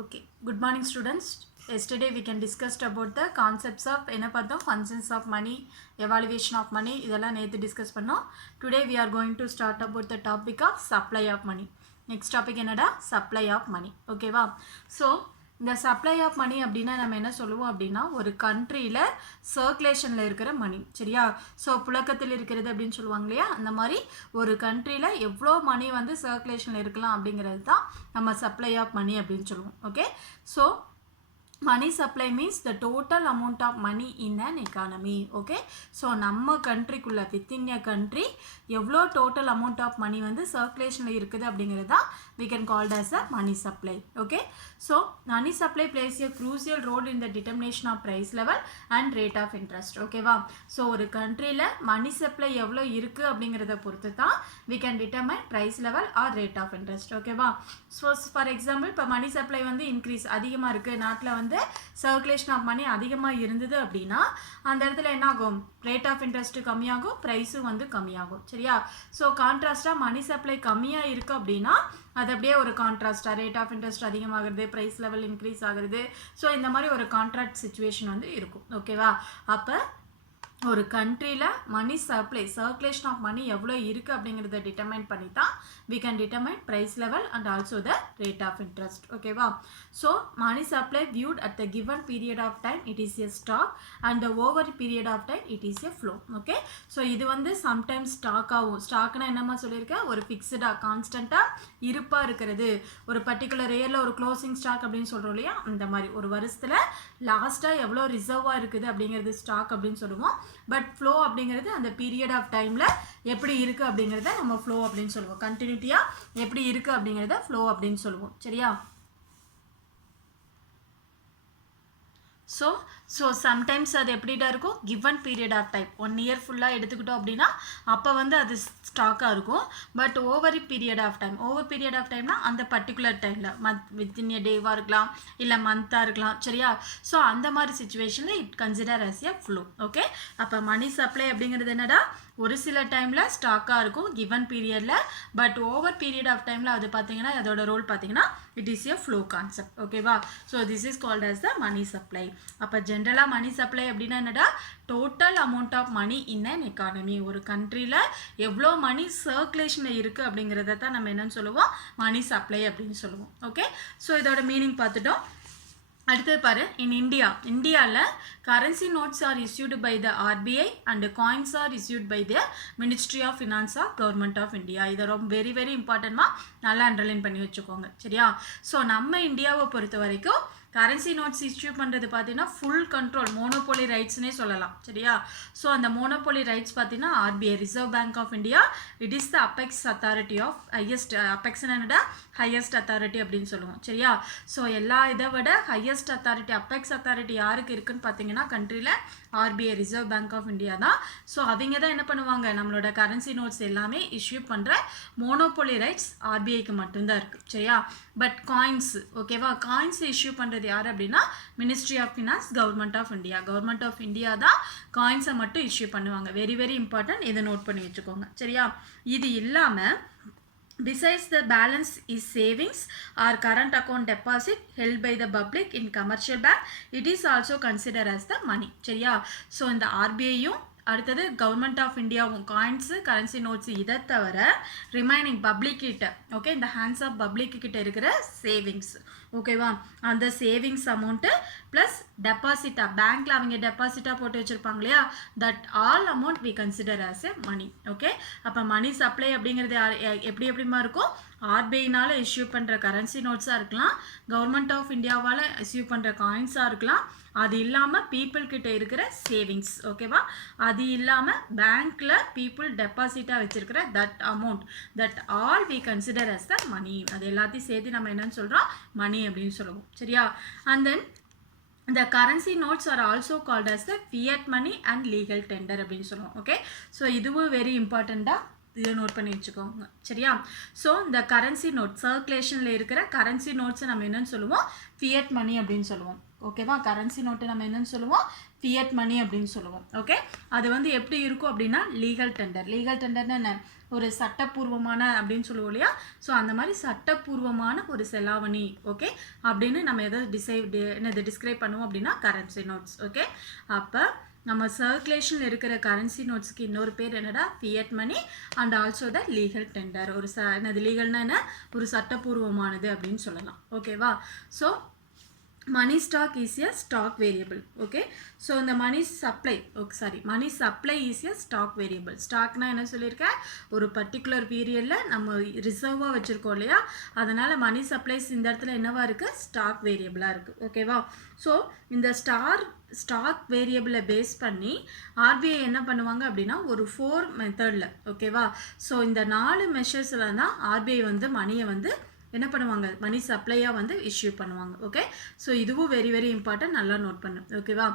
Okay, good morning students. Yesterday we can discussed about the concepts of என்ன பார்த்தோம் functions of money, evaluation of money இதெல்லாம் நேத்து discuss பண்ணோம். Today we are going to start about the topic of supply of money. Next topic என்னடா supply of money. ஓகேவா? So இந்த supply of money அப்படின்னா நம்ம என்ன சொல்லுவோம் அப்படின்னா ஒரு கண்ட்ரியில் சர்க்குலேஷனில் இருக்கிற மணி சரியா. ஸோ புழக்கத்தில் இருக்கிறது அப்படின்னு சொல்லுவாங்க இல்லையா, அந்த மாதிரி ஒரு கண்ட்ரியில் எவ்வளோ மணி வந்து சர்க்குலேஷனில் இருக்கலாம் அப்படிங்கிறது தான் நம்ம சப்ளை ஆஃப் மணி அப்படின்னு சொல்லுவோம். Okay, so money supply means the total amount of money in an economy. Okay, so நம்ம கண்ட்ரிக்குள்ள within a country எவ்வளோ total amount of money வந்து சர்க்குலேஷனில் இருக்குது அப்படிங்கிறது தான் we can call as a money supply. Okay, so money supply plays a crucial role in the determination of price level and rate of interest. ஓகேவா, so ஒரு கண்ட்ரியில் money supply எவ்வளோ இருக்குது அப்படிங்கிறத பொறுத்து தான் we can determine price level or rate of interest. ஓகேவா, so for example இப்போ மணி சப்ளை வந்து இன்க்ரீஸ் அதிகமாக இருக்குது, நாட்டில் வந்து சர்க்குலேஷன் ஆஃப் மணி அதிகமாக இருந்தது அப்படின்னா அந்த இடத்துல என்ன ஆகும், ரேட் ஆஃப் இன்ட்ரெஸ்ட் கம்மியாகும், ப்ரைஸும் வந்து கம்மியாகும் சரியா. ஸோ கான்ட்ராஸ்டாக மணி சப்ளை கம்மியாக இருக்குது அப்படின்னா அது அப்படியே ஒரு கான்ட்ராஸ்டாக ரேட் ஆஃப் இன்ட்ரெஸ்ட் அதிகமாகிறது, ப்ரைஸ் லெவல் இன்க்ரீஸ் ஆகுறது. ஸோ இந்த மாதிரி ஒரு கான்ட்ராக்ட் சுச்சுவேஷன் வந்து இருக்கும். ஓகேவா, அப்போ ஒரு கண்ட்ரியில் money supply circulation of money எவ்வளோ இருக்குது அப்படிங்கிறத டிட்டர்மைன் பண்ணி தான் we can determine price level and also the rate of interest. ஓகேவா, so money supply viewed at the given period of time it is a stock and the over period of time it is a flow. Okay, so இது வந்து sometimes stock ஆகும். ஸ்டாக்னா என்னமா சொல்லியிருக்கேன், ஒரு ஃபிக்ஸ்டாக கான்ஸ்டண்ட்டாக இருப்பாக இருக்கிறது. ஒரு பர்டிகுலர் இயரில் ஒரு க்ளோசிங் ஸ்டாக் அப்படின்னு சொல்கிறோம் இல்லையா, அந்த மாதிரி ஒரு வருஷத்தில் லாஸ்ட்டாக எவ்வளோ ரிசர்வாக இருக்குது அப்படிங்கிறது ஸ்டாக் அப்படின்னு சொல்லுவோம். பட் ஃப்ளோ அப்படிங்கிறது அந்த பீரியட் ஆஃப் டைமில் எப்படி இருக்குது அப்படிங்கிறத நம்ம ஃப்ளோ அப்படின்னு சொல்லுவோம். கண்டினியூட்டியாக எப்படி இருக்குது அப்படிங்கிறத ஃப்ளோ அப்படின்னு சொல்லுவோம் சரியா. ஸோ சம்டைம்ஸ் அது எப்படிடா இருக்கும், given period of time 1 year ஃபுல்லாக எடுத்துக்கிட்டோம் அப்படின்னா அப்போ வந்து அது ஸ்டாக்காக இருக்கும். பட் ஓவர் பீரியட் ஆஃப் டைம்னா அந்த பர்டிகுலர் டைமில் வித்தின் எ டேவாக இருக்கலாம் இல்லை மந்த்தாக இருக்கலாம் சரியா. ஸோ அந்த மாதிரி சுச்சுவேஷனில் it consider as a flow. Okay, அப்போ மணி சப்ளை அப்படிங்கிறது என்னடா, ஒரு சில டைமில் ஸ்டாக்காக இருக்கும் கிவன் பீரியடில், பட் ஓவர் பீரியட் ஆஃப் டைமில் அது பார்த்தீங்கன்னா அதோட ரோல் பார்த்தீங்கன்னா it is a flow concept. ஓகேவா, so this is called as the money supply. அப்போ ஜென்ரலாக மணி சப்ளை அப்படின்னா என்னடா, total amount of money in an economy. ஒரு கண்ட்ரியில் எவ்வளோ மணி சர்க்குலேஷனில் இருக்குது அப்படிங்கிறத தான் நம்ம என்னன்னு சொல்லுவோம், மணி சப்ளை அப்படின்னு சொல்லுவோம். ஓகே, ஸோ இதோட மீனிங் பார்த்துட்டோம். அடுத்தது பாரு, இந்தியாவில் currency notes are issued by the RBI and coins are issued by the ministry of finance of government of India. இதை ரொம்ப வெரி வெரி இம்பார்ட்டன்ட்மாக நல்லா அண்டர்லைன் பண்ணி வச்சுக்கோங்க சரியா. ஸோ நம்ம இந்தியாவை பொறுத்த வரைக்கும் கரன்சி நோட்ஸ் இஷ்யூ பண்ணுறது பார்த்தீங்கன்னா ஃபுல் கண்ட்ரோல், மோனோபோலி ரைட்ஸ்னே சொல்லலாம் சரியா. ஸோ அந்த மோனோபோலி ரைட்ஸ் பார்த்தீங்கன்னா RBI, reserve bank of India, it is the apex authority of highest, apex என்னடா ஹையஸ்ட் அத்தாரிட்டி அப்படின்னு சொல்லுவோம் சரியா. ஸோ எல்லா இதை விட ஹையஸ்ட் அத்தாரிட்டி, அபெக்ஸ் அத்தாரிட்டி யாருக்கு இருக்குன்னு பார்த்தீங்கன்னா கண்ட்ரியில் RBI, reserve bank of India தான். ஸோ அவங்க தான் என்ன பண்ணுவாங்க, நம்மளோட கரன்சி நோட்ஸ் எல்லாமே இஷ்யூ பண்ணுற மோனோபோலி ரைட்ஸ் ஆர்பிஐக்கு மட்டும்தான் இருக்குது சரியா. பட் காயின்ஸ், ஓகேவா, காயின்ஸ் இஷ்யூ பண்ணுறது யார் அப்படின்னா ministry of finance, government of India தான் காயின்ஸை மட்டும் இஷ்யூ பண்ணுவாங்க. வெரி வெரி இம்பார்ட்டன்ட், இதை நோட் பண்ணி வச்சுக்கோங்க சரியா. இது இல்லாமல் besides the balance is savings or current account deposit held by the public in commercial bank, it is also considered as the money சரியா. ஸோ இந்த ஆர்பிஐயும் அடுத்தது கவர்மெண்ட் ஆஃப் இந்தியாவும் காயின்ஸு, கரன்சி நோட்ஸு இதை தவிர ரிமைனிங் பப்ளிக் கிட்ட, okay, இந்த hands of public கிட்ட இருக்கிற சேவிங்ஸ், ஓகேவா, அந்த சேவிங்ஸ் அமௌண்ட்டு ப்ளஸ் டெபாசிட்டாக பேங்க்கில் அவங்க டெபாசிட்டாக போட்டு வச்சுருப்பாங்க இல்லையா, that all amount we consider as a money. Okay, அப்போ மணி சப்ளை அப்படிங்கிறது எப்படிமா இருக்கும், ஆர்பிஐனால் இஷ்யூ பண்ணுற கரன்சி நோட்ஸாக இருக்கலாம், கவர்மெண்ட் ஆஃப் இந்தியாவால் இஷ்யூ பண்ணுற காயின்ஸாக இருக்கலாம், அது இல்லாமல் பீப்புள் கிட்ட இருக்கிற சேவிங்ஸ், ஓகேவா, அது இல்லாமல் பேங்க்கில் பீப்புள் டெபாசிட்டாக வச்சுருக்கிற that amount, that all we consider as the money. அது எல்லாத்தையும் சேர்த்து நம்ம என்னன்னு சொல்கிறோம், மணி அப்படின்னு சொல்லுவோம் சரியா. And then the currency notes are also called as the fiat money and legal tender அப்படின்னு சொல்லுவோம். ஓகே, ஸோ இதுவும் வெரி இம்பார்ட்டண்ட்டாக இதை நோட் பண்ணி வச்சுக்கோங்க சரியா. ஸோ இந்த கரன்சி நோட் சர்க்குலேஷனில் இருக்கிற கரன்சி நோட்ஸை நம்ம என்னென்னு சொல்லுவோம், ஃபியட் மணி அப்படின்னு சொல்லுவோம். ஓகேவா, கரன்சி நோட்டு நம்ம என்னென்னு சொல்லுவோம், ஃபியட் மணி அப்படின்னு சொல்லுவோம். ஓகே, அது வந்து எப்படி இருக்கும் அப்படின்னா லீகல் டெண்டர். லீகல் டெண்டர்னு என்ன, ஒரு சட்டப்பூர்வமான அப்படின்னு சொல்லுவோம் இல்லையா. ஸோ அந்த மாதிரி சட்டப்பூர்வமான ஒரு செலாவணி ஓகே அப்படின்னு நம்ம எதை டிஸ்கிரைப் பண்ணுவோம் அப்படின்னா கரன்சி நோட்ஸ். ஓகே, அப்போ நம்ம சர்க்குலேஷனில் இருக்கிற கரன்சி நோட்ஸுக்கு இன்னொரு பேர் என்னடா, fiat money and also the legal tender. ஒரு என்னது லீகல்னா என்ன, ஒரு சட்டப்பூர்வமானது அப்படின்னு சொல்லலாம். ஓகேவா. So money stock is a stock variable. Okay, so the money supply, money supply is a stock variable. stock na என்ன சொல்லிருக்கேன், ஒரு particular periodல நம்ம ரிசர்வா வச்சிருக்கோம் இல்லையா, அதனால money supplies இந்த இடத்துல என்னவா இருக்கு, stock variable இருக்கு. ஓகேவா. ஸோ இந்த ஸ்டாக் வேரியபிளை பேஸ் பண்ணி ஆர்பிஐ என்ன பண்ணுவாங்க அப்படின்னா ஒரு 4 மெத்தடில். ஓகேவா. ஸோ இந்த 4 மெஷர்ஸில் தான் ஆர்பிஐ வந்து மணியை வந்து என்ன பண்ணுவாங்க, மணி சப்ளையாக வந்து இஷ்யூ பண்ணுவாங்க. ஓகே, ஸோ இதுவும் வெரி வெரி இம்பார்ட்டன்ட், நல்லா நோட் பண்ணு. ஓகேவா.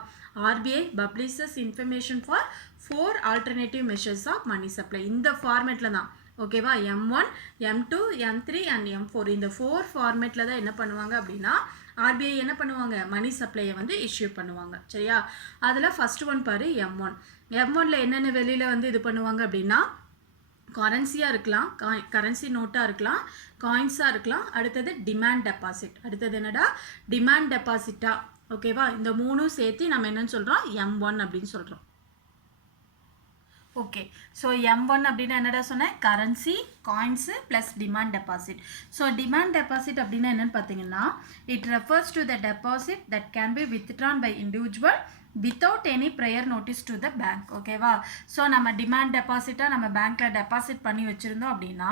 RBI publishes information for 4 alternative measures of money supply. இந்த ஃபார்மேட்டில் தான். ஓகேவா, M1, M2, M3 and M4 இந்த 4 ஃபார்மேட்டில் தான் என்ன பண்ணுவாங்க அப்படின்னா ஆர்பிஐ என்ன பண்ணுவாங்க, மணி சப்ளையை வந்து இஷ்யூ பண்ணுவாங்க. சரியா. அதில் ஃபர்ஸ்ட் ஒன் பாரு, M1. M1ல என்னென்ன வெளியில் வந்து இது பண்ணுவாங்க அப்படின்னா கரன்சியாக இருக்கலாம், கரன்சி நோட்டாக இருக்கலாம், காயின்ஸாக இருக்கலாம். அடுத்தது டிமாண்ட் டெபாசிட். அடுத்தது என்னடா, டிமாண்ட் டெபாசிட்டா. ஓகேவா, இந்த 3 சேர்த்து நம்ம என்னன்னு சொல்கிறோம், M1 அப்படின்னு சொல்கிறோம். ஓகே, ஸோ M1 அப்படின்னா என்னடா சொன்னேன், கரன்சி, காயின்ஸு plus demand deposit. So demand deposit அப்படின்னா என்னென்னு பார்த்தீங்கன்னா it refers to the deposit that can be withdrawn by individual without any prior notice to the bank. ஓகேவா. ஸோ நம்ம டிமாண்ட் டெபாசிட்டாக நம்ம பேங்க்கில் டெபாசிட் பண்ணி வச்சுருந்தோம் அப்படின்னா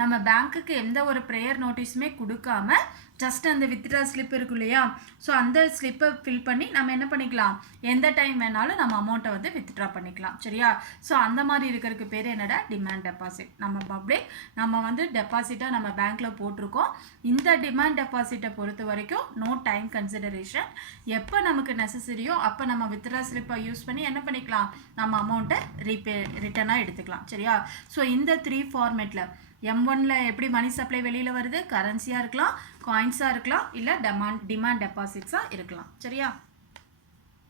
நம்ம பேங்க்குக்கு எந்த ஒரு ப்ரேயர் நோட்டீஸுமே கொடுக்காம ஜஸ்ட் அந்த வித்ட்ரா ஸ்லிப் இருக்கு இல்லையா, ஸோ அந்த ஸ்லிப்பை ஃபில் பண்ணி நம்ம என்ன பண்ணிக்கலாம், எந்த டைம் வேணாலும் நம்ம அமௌண்ட்டை வந்து வித்ட்ரா பண்ணிக்கலாம். சரியா. ஸோ அந்த மாதிரி இருக்கிறதுக்கு பேர் என்னடா, டிமாண்ட் டெபாசிட். நம்ம பப்ளிக் நம்ம வந்து டெபாசிட்டாக நம்ம பேங்க்கில் போட்டிருக்கோம். இந்த டிமாண்ட் டெபாசிட்டை பொறுத்த வரைக்கும் நோ டைம் கன்சிடரேஷன். எப்போ நமக்கு நெசசரியோ அப்போ நம்ம வித்ட்ரா ஸ்லிப்பை யூஸ் பண்ணி என்ன பண்ணிக்கலாம், நம்ம அமௌண்ட்டை ரிட்டர்னாக எடுத்துக்கலாம். சரியா. ஸோ இந்த 3 ஃபார்மேட்டில் M1ல எப்படி மணி சப்ளை வெளியில் வருது, கரன்சியாக இருக்கலாம், காயின்ஸாக இருக்கலாம், இல்லை டிமாண்ட் டெபாசிட்ஸாக இருக்கலாம். சரியா.